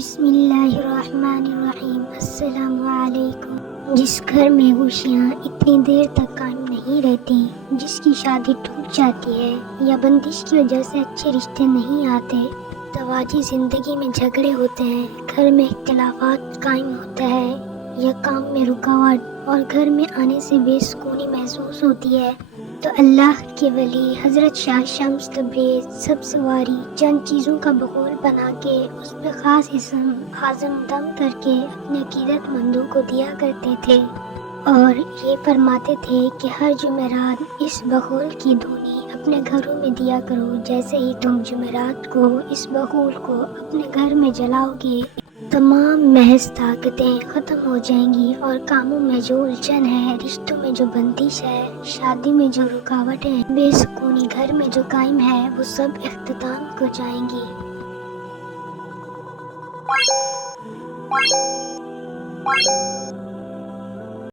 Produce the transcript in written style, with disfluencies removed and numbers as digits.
بسم اللہ الرحمن الرحیم۔ السلام علیکم۔ جس گھر میں خوشیاں اتنی دیر تک قائم نہیں رہتی، جس کی شادی ٹوٹ جاتی ہے یا بندش کی وجہ سے اچھے رشتے نہیں آتے، تواجی زندگی میں جھگڑے ہوتے ہیں، گھر میں اختلافات قائم ہوتا ہے یا کام میں رکاوٹ اور گھر میں آنے سے بے سکونی محسوس ہوتی ہے، تو اللہ کے ولی حضرت شاہ شمس تبریز سب سواری چند چیزوں کا بخول بنا کے اس پہ خاص اسم اعظم دم کر کے اپنے عقیدت مندوں کو دیا کرتے تھے، اور یہ فرماتے تھے کہ ہر جمعرات اس بخول کی دھونی اپنے گھروں میں دیا کرو، جیسے ہی تم جمعرات کو اس بخول کو اپنے گھر میں جلاؤ گے تمام محض طاقتیں ختم ہو جائیں گی، اور کاموں میں جو الجھن ہے، رشتوں میں جو بندش ہے، شادی میں جو رکاوٹیں، بے سکونی گھر میں جو قائم ہے، وہ سب اختتام کو جائیں گی۔